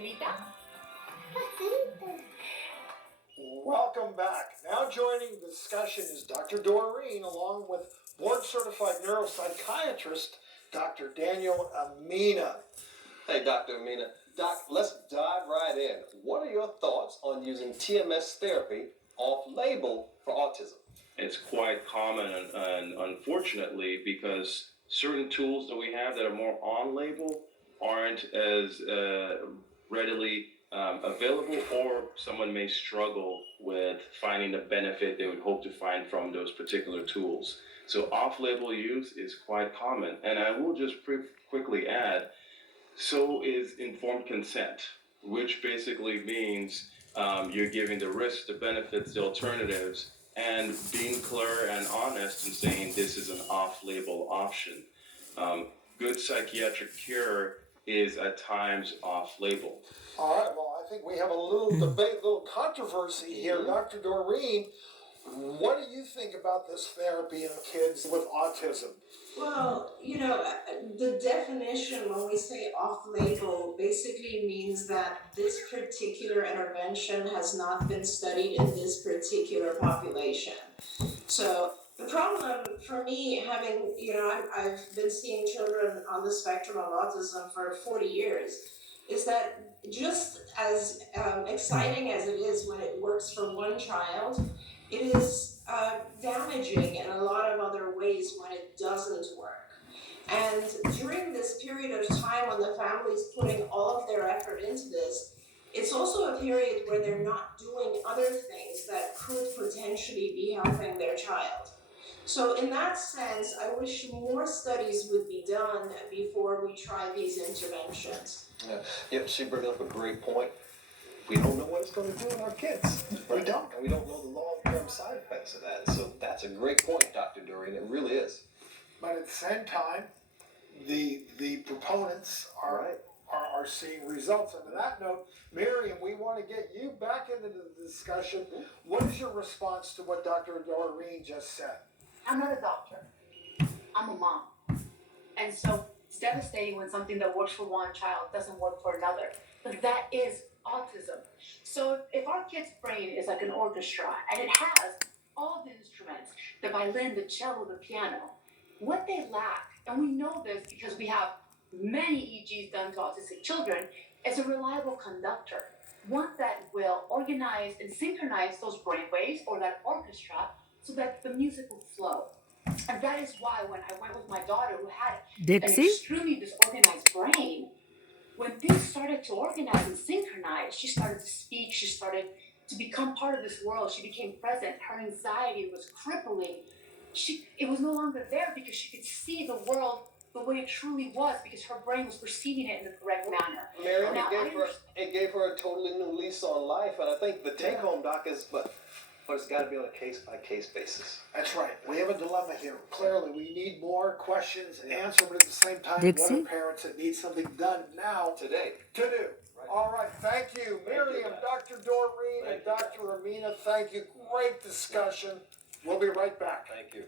pastelita? Welcome back. Now joining the discussion is Dr. Doreen, along with board-certified neuropsychiatrist Dr. Daniel Amina. Hey, Dr. Amina. Doc, let's dive right in. What are your thoughts on using TMS therapy off-label for autism? It's quite common, and unfortunately, because certain tools that we have that are more on-label aren't as readily available, or someone may struggle with finding the benefit they would hope to find from those particular tools. So off-label use is quite common. And I will just quickly add, so is informed consent, which basically means you're giving the risks, the benefits, the alternatives, and being clear and honest and saying this is an off-label option. Good psychiatric care is at times off-label. All right, well, I think we have a little debate, a little controversy here. Dr. Doreen, what do you think about this therapy in kids with autism? Well, the definition when we say off-label basically means that this particular intervention has not been studied in this particular population. So the problem for me, having, I've been seeing children on the spectrum of autism for 40 years, is that just as exciting as it is when it works for one child, it is damaging in a lot of other ways when it doesn't work. And during this period of time when the family is putting all of their effort into this, it's also a period where they're not doing other things that could potentially be helping their child. So in that sense, I wish more studies would be done before we try these interventions. Yep, she brought up a great point. We don't know what it's going to do in our kids. We don't. And we don't know the long-term side effects of that. So that's a great point, Dr. Doreen. It really is. But at the same time, the proponents are seeing results. And to that note, Miriam, we want to get you back into the discussion. What is your response to what Dr. Doreen just said? I'm not a doctor. I'm a mom. And so it's devastating when something that works for one child doesn't work for another. But that is autism. So if our kid's brain is like an orchestra and it has all the instruments, the violin, the cello, the piano, what they lack, and we know this because we have many EEGs done to autistic children, is a reliable conductor, one that will organize and synchronize those brain waves or that orchestra so that the music will flow. And that is why when I went with my daughter who had an extremely disorganized brain, when things started to organize and synchronize, she started to speak, she started to become part of this world, she became present, her anxiety was crippling. It was no longer there because she could see the world the way it truly was because her brain was perceiving it in the correct manner. Miriam, it gave her a totally new lease on life, and I think the take-home, Doc, is, but it's got to be on a case-by-case basis. That's right. We have a dilemma here. Clearly, we need more questions answered, but at the same time, what are parents that need something done now Today. to do? Right. All right. Thank you, Miriam, Dr. Doreen, and Dr. Amina. Thank you. Great discussion. We'll be right back. Thank you.